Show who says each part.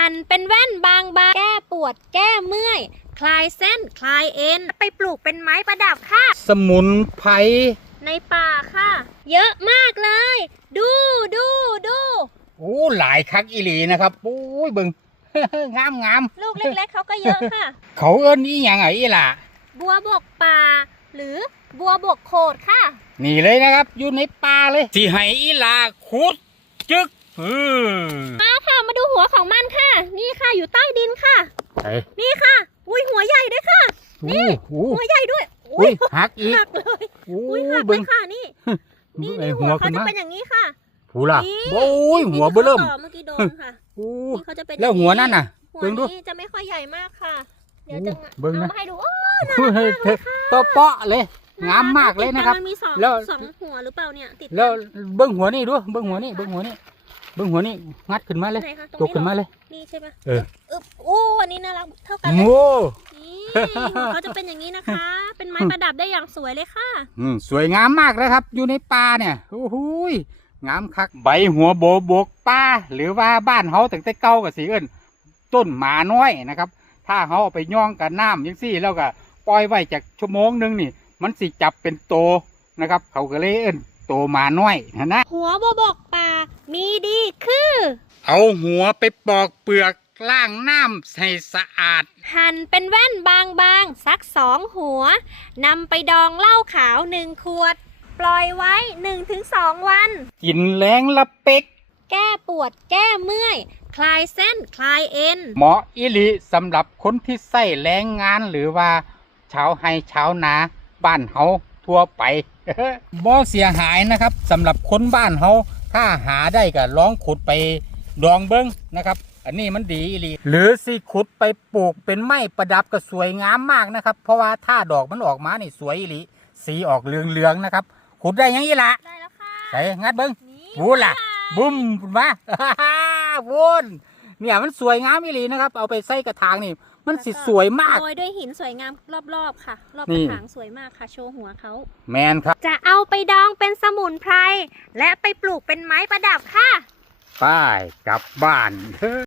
Speaker 1: หั่นเป็นแว่นบางๆแก้ปวดแก้เมื่อยคลายเส้นคลายเอ็นไปปลูกเป็นไม้ประดับค่ะ
Speaker 2: สมุนไพร
Speaker 1: ในป่าค่ะ เยอะมากเลย ดู
Speaker 2: โอ้หลายคักอีหลีนะครับโอ้ยเบิ่ง งาม
Speaker 1: ลูกเล็กๆเขาก็เยอะค่ะ
Speaker 2: เขาเอิ้นอีหยังไงอีล่ะ
Speaker 1: บัวบกป่าหรือบัวบกโขดค่ะ
Speaker 2: นี่เลยนะครับอยู่ในป่าเลยสิให้อีหล่าขุดจึก
Speaker 1: มาค่ะมาดูหัวของมันค่ะนี่ค่ะอยู่ใต้ดินค่ะนี่ค่ะอุ้ยหัวใหญ่ด้วยค่ะนี่หัวใหญ่ด้วย
Speaker 2: อุ้ยหักอีก
Speaker 1: หักเลย
Speaker 2: อุ้ย
Speaker 1: หักเลยค่ะนี่หัวเขาจะเป็นอย่างนี้ค่ะ
Speaker 2: หูล่ะโอ้ยหัวเบิ่ม
Speaker 1: เมื่อกี้โดนค่ะ
Speaker 2: นี่เขาจะเป็นแล้วหัวนั่นน่ะ
Speaker 1: หัวนี้จะไม่ค่อยใหญ่มากค่ะเดี๋ยวจะเอามาให้ดู
Speaker 2: เปาะเลยงามมากเลยนะครับ
Speaker 1: มันมีสองหัวหรือเปล่าเนี่ยติด
Speaker 2: แล้วเบิ้งหัวนี่ดูเบิ้งหัวนี่งัดขึ้นมาเลยตกขึ้นมาเลย
Speaker 1: นี่ใช่ไหมโอ้อันนี้น่ารักเท่ากัน
Speaker 2: โอ้
Speaker 1: เขาจะเป็นอย่างนี้นะคะเป็นไม้ประดับได้อย่างสวยเลยค่ะ
Speaker 2: สวยงามมากเลยครับอยู่ในป่าเนี่ยโอ้โหงามคักใบหัวโบบกป่าหรือว่าบ้านเขาตั้งแต่เก่ากับสีเอิญต้นหมาน้อยนะครับถ้าเขาเอาไปย่องกับน้ำยังซี่แล้วก็ปล่อยไว้จากชั่วโมงนึงนี่มันสิจับเป็นโตนะครับเขาก็เลยเอิ้นโตหมาน้อยนะ
Speaker 1: หัวบกป่ามีดีคือ
Speaker 2: เอาหัวไปปอกเปลือกล้างน้ำให้สะอาด
Speaker 1: หั่นเป็นแว่นบางๆสัก2 หัวนำไปดองเหล้าขาว1 ขวดปล่อยไว้ 1-2 วัน
Speaker 2: กินแรงละเป็ก
Speaker 1: แก้ปวดแก้เมื่อยคลายเส้นคลายเอ็น
Speaker 2: เหมาะอิลิสำหรับคนที่ใส่แรงงานหรือว่าชาวไร่ชาวนาบ้านเฮาทั่วไป บ่เสียหายนะครับสำหรับคนบ้านเฮาถ้าหาได้ก็ลองขุดไปดองเบิ้งนะครับอันนี้มันดีอิลิหรือสิขุดไปปลูกเป็นไม้ประดับก็สวยงามมากนะครับเพราะว่าถ้าดอกมันออกมานี่สวยอิลิสีออกเหลืองๆนะครับขุดได้ยังอีละ
Speaker 1: ได้แล้วค่ะ
Speaker 2: ใส่งัดเบิ้งวูล่ะบุ้มมาวุ้นเนี่ยมันสวยงามอิลินะครับเอาไปใส่กระถางนี่มันสิสวยมาก
Speaker 1: โรยด้วยหินสวยงามรอบๆค่ะรอบกระถางสวยมากค่ะโชว์หัวเขา
Speaker 2: แมนครับ
Speaker 1: จะเอาไปดองเป็นสมุนไพรและไปปลูกเป็นไม้ประดับค่ะ
Speaker 2: ไปกลับบ้าน